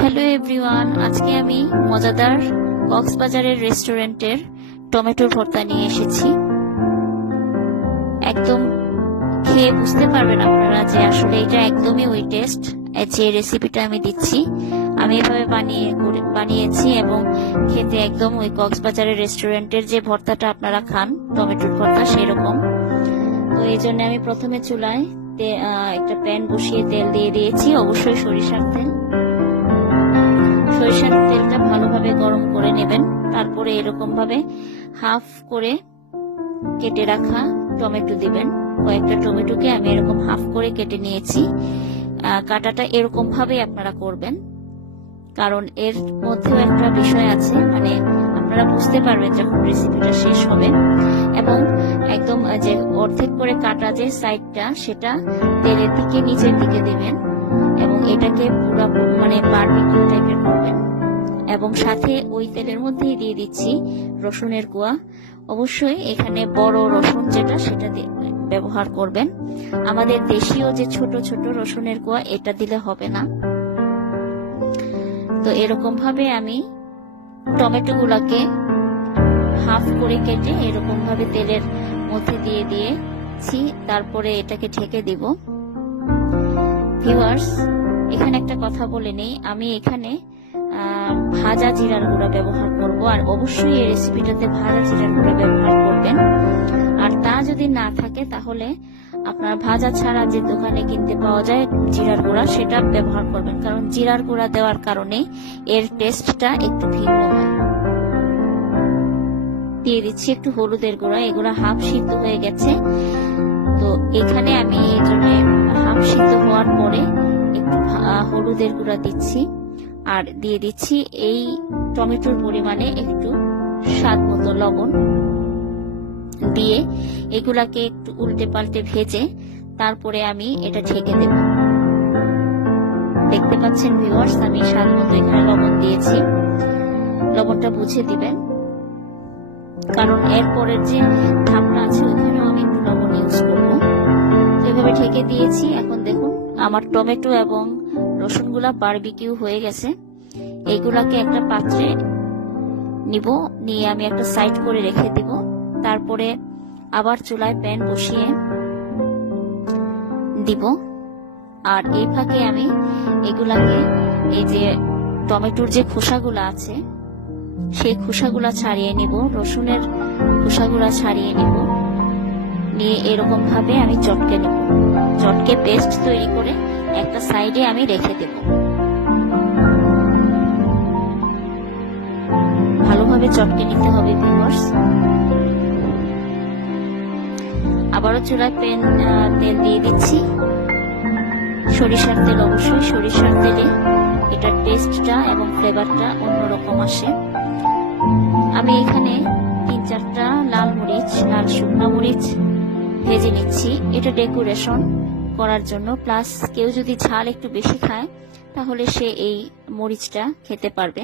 Hello everyone, আজকে আমি মজাদার কক্সবাজারের রেস্টুরেন্টের টমেটোর ভর্তা নিয়ে এসেছি। একদম খেয়ে বুঝতে পারবেন আপনারা যে আসলে এটা একদমই ওই টেস্ট যে রেসিপিটা আমি দিচ্ছি। আমি এভাবে বানিয়েছি এবং খেতে একদম ওই কক্সবাজারের রেস্টুরেন্টের যে ভর্তাটা আপনারা খান টমেটোর ভর্তা সেরকম। তো এই জন্য আমি প্রথমে চুলায় একটা প্যান বসিয়ে তেল দিয়ে দিয়েছি, অবশ্যই সরিষার তেল। সরিষার তেলটা ভালোভাবে গরম করে নেবেন। তারপরে এরকম ভাবে হাফ করে কেটে রাখা টমেটো দিবেন। কয়েকটা টমেটোকে আমি এরকম হাফ করে কেটে নিয়েছি। কাটাটা এরকম ভাবে আপনারা করবেন, কারণ এর মধ্যেও একটা বিষয় আছে, মানে আপনারা বুঝতে পারবেন যখন রেসিপিটা শেষ হবে। এবং একদম যে অর্ধেক করে কাটা যে সাইডটা সেটা তেলের দিকে নিচের দিকে দিবেন এবং এটাকে পুরো মানে বারবিকিউ টাইপের করবেন। এবং সাথে ওই তেলের মধ্যেই দিয়ে দিচ্ছি রসুনের কোয়া। অবশ্যই এখানে বড় রসুন যেটা সেটা ব্যবহার করবেন। আমাদের দেশীয় যে ছোট ছোট রসুনের কোয়া এটা দিলে হবে না। তো এরকম ভাবে আমি টমেটো গুলাকে হাফ করে কেটে এরকম ভাবে তেলের মধ্যে দিয়ে দিয়েছি। তারপরে এটাকে ঢেকে দিব। ভিউয়ার্স, এখানে একটা কথা বলে নেই, আমি এখানে ভাজা জিরার গুঁড়া ব্যবহার করব। আর অবশ্যই এই রেসিপিটাতে ভাজা জিরার গুঁড়া ব্যবহার করবেন। আর তা যদি না থাকে তাহলে আপনার ভাজা ছাড়া যে দোকানে কিনতে পাওয়া যায় জিরার গুঁড়া সেটা ব্যবহার করবেন, কারণ জিরার গুঁড়া দেওয়ার কারণে এর টেস্টটা একটু ভিন্ন হয়। দিয়ে দিচ্ছি একটু হলুদের গুঁড়া। এগুলো হাফ সিদ্ধ হয়ে গেছে, তো এখানে আমি এই জন্য হাফ সিদ্ধ হওয়ার পরে একটু হলুদের গুঁড়া দিচ্ছি। আর দিয়ে দিচ্ছি এই টমেটোর পরিমাণে একটু স্বাদ মতো লবণ দিয়ে এগুলাকে একটু উল্টে পাল্টে ভেজে তারপরে আমি এটা ঢেকে দেব। দেখতে পাচ্ছেন ভিউয়ার্স, আমি স্বাদ মতো এখানে লবণ দিয়েছি। লবণটা বুঝে দিবেন, কারণ এরপরের যে ধাপটা আছে ওইখানেও আমি একটু লবণ ইউজ করবো। তো এভাবে ঢেকে দিয়েছি। এখন দেখুন আমার টমেটো এবং রসুনগুলা বারবিকিউ হয়ে গেছে। এইগুলাকে একটা পাত্রে নিব, নিয়ে আমি একটা সাইড করে রেখে দিব। তারপরে আবার চুলায় প্যান বসিয়ে দিব। আর এই ফাঁকে আমি এগুলাকে এই যে টমেটোর যে খোসাগুলা আছে সেই খোসাগুলা ছাড়িয়ে নিব, রসুনের খোসাগুলা ছাড়িয়ে নিব, নিয়ে এরকম ভাবে আমি চটকে নেব। চটকে পেস্ট তৈরি করে একটা সাইডে আমি রেখে দেব। ভালোভাবে চটকে নিতে হবে ভিউয়ার্স। আবারও চুলায় তেল দিয়ে দিচ্ছি, সরিষার তেল। অবশ্যই সরিষার তেলে এটার টেস্টটা এবং ফ্লেভারটা অন্যরকম আসে। আমি এখানে 3-4টা লাল শুকনো মরিচ ভেজে নিচ্ছি। এটা ডেকোরেশন করার জন্য, প্লাস কেউ যদি ঝাল একটু বেশি খায় তাহলে সে এই মরিচটা খেতে পারবে।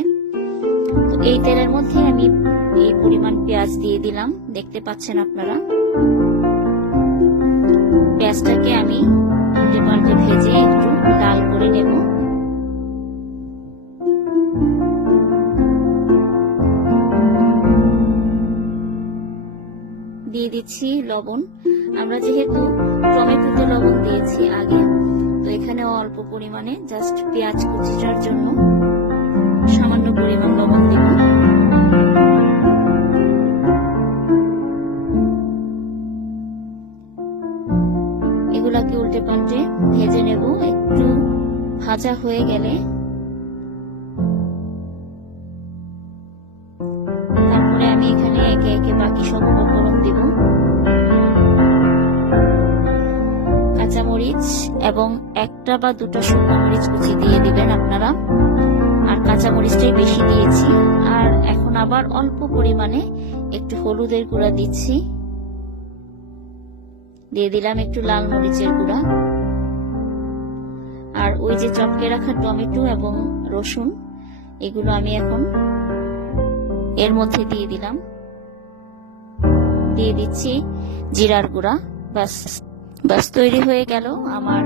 তো এই তেলের মধ্যে আমি এই পরিমাণ পেঁয়াজ দিয়ে দিলাম, দেখতে পাচ্ছেন আপনারা। পেঁয়াজটাকে আমি উল্টে পাল্টে ভেজে একটু লাল করে নেব। দিয়ে দিচ্ছি লবণ। আমরা যেহেতু টমেটোতে লবণ দিয়েছি আগে, তো এখানে অল্প পরিমাণে জাস্ট পেঁয়াজ কুচিটার জন্য সামান্য পরিমাণ লবণ দেব। এগুলাকে উল্টে পাল্টে ভেজে নেব। একটু ভাজা হয়ে গেলে তারপরে আমি এখানে একে একে বাকি সব উপকরণ দিব। কাঁচামরিচ এবং 1টা বা 2টা শুকনো মরিচ কুচি দিয়ে দিবেন আপনারা। আর কাঁচামরিচটাই বেশি দিয়েছি। আর এখন আবার অল্প পরিমাণে একটু হলুদের গুঁড়া দিচ্ছি। দিয়ে দিলাম একটু লাল মরিচের গুঁড়া। আর ওই যে চটকে রাখা টমেটো এবং রসুন এগুলো আমি এখন এর মধ্যে দিয়ে দিলাম। দিয়ে দিচ্ছি জিরার গুঁড়া। বাস তৈরি হয়ে গেল আমার